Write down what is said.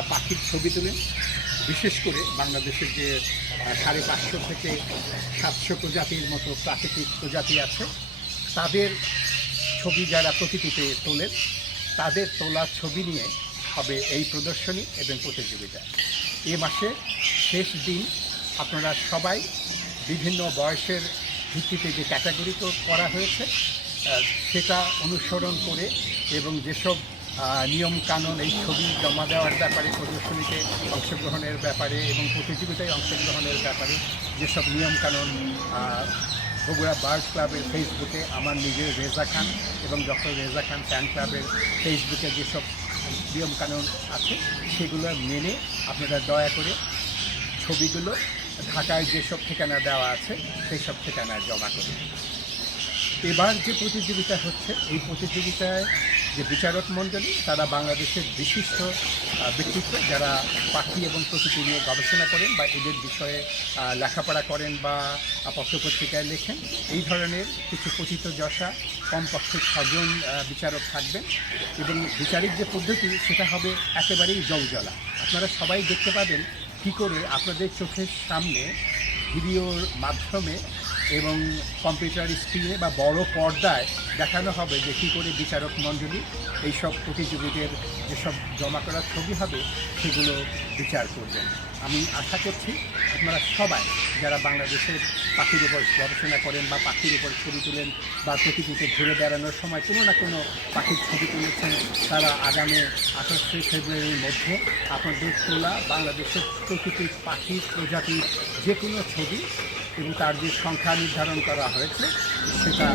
যারা পাখির ছবি তোলেন, বিশেষ করে বাংলাদেশের যে 550 থেকে 700 প্রজাতির মতো প্রাকৃতিক প্রজাতি আছে, তাদের ছবি যারা প্রকৃতিতে তোলেন, তাদের তোলা ছবি নিয়ে হবে এই প্রদর্শনী এবং প্রতিযোগিতা। এ মাসে শেষ দিন আপনারা সবাই বিভিন্ন বয়সের ভিত্তিতে যে ক্যাটাগরি করা হয়েছে সেটা অনুসরণ করে এবং যেসব নিয়মকানুন এই ছবি জমা দেওয়ার ব্যাপারে, প্রদর্শনীতে অংশগ্রহণের ব্যাপারে এবং প্রতিযোগিতায় অংশগ্রহণের ব্যাপারে যেসব নিয়মকানুন বগুড়া বার্ড ক্লাবের ফেসবুকে, আমার নিজের রেজা খান এবং ডক্টর রেজা খান ফ্যান ক্লাবের ফেসবুকে যেসব নিয়মকানুন আছে সেগুলো মেনে আপনারা দয়া করে ছবিগুলো ঢাকায় যেসব ঠিকানা দেওয়া আছে সেই সব ঠিকানায় জমা করুন। এবার যে প্রতিযোগিতা হচ্ছে, এই প্রতিযোগিতায় যে বিচারক মণ্ডলী তারা বাংলাদেশের বিশিষ্ট ব্যক্তিত্ব যারা পাখি এবং প্রকৃতি নিয়ে গবেষণা করেন বা এদের বিষয়ে লেখাপড়া করেন বা পত্রপত্রিকায় লেখেন, এই ধরনের কিছু কথিতযশা কমপক্ষে 6 জন বিচারক থাকবেন এবং বিচারিক যে পদ্ধতি সেটা হবে একেবারেই জলজলা। আপনারা সবাই দেখতে পাবেন কী করে আপনাদের চোখের সামনে ভিডিওর মাধ্যমে এবং কম্পিউটার স্ক্রিনে বা বড় পর্দায় দেখানো হবে যে কী করে বিচারক মণ্ডলী এইসব প্রতিযোগীদের যেসব জমা করা ছবি হবে সেগুলো বিচার করবেন। আমি আশা করছি আপনারা সবাই যারা বাংলাদেশের পাখির উপর গবেষণা করেন বা পাখির উপর ছবি তোলেন বা প্রকৃতিতে ঘুরে বেড়ানোর সময় কোনো না কোনো পাখির ছবি তুলেছেন, তারা আগামী 28 ফেব্রুয়ারির মধ্যে আপনাদের তোলা বাংলাদেশের প্রকৃতির পাখির প্রজাতির যে কোনো ছবি এবং তার যে সংখ্যা নির্ধারণ করা হয়েছে সেটা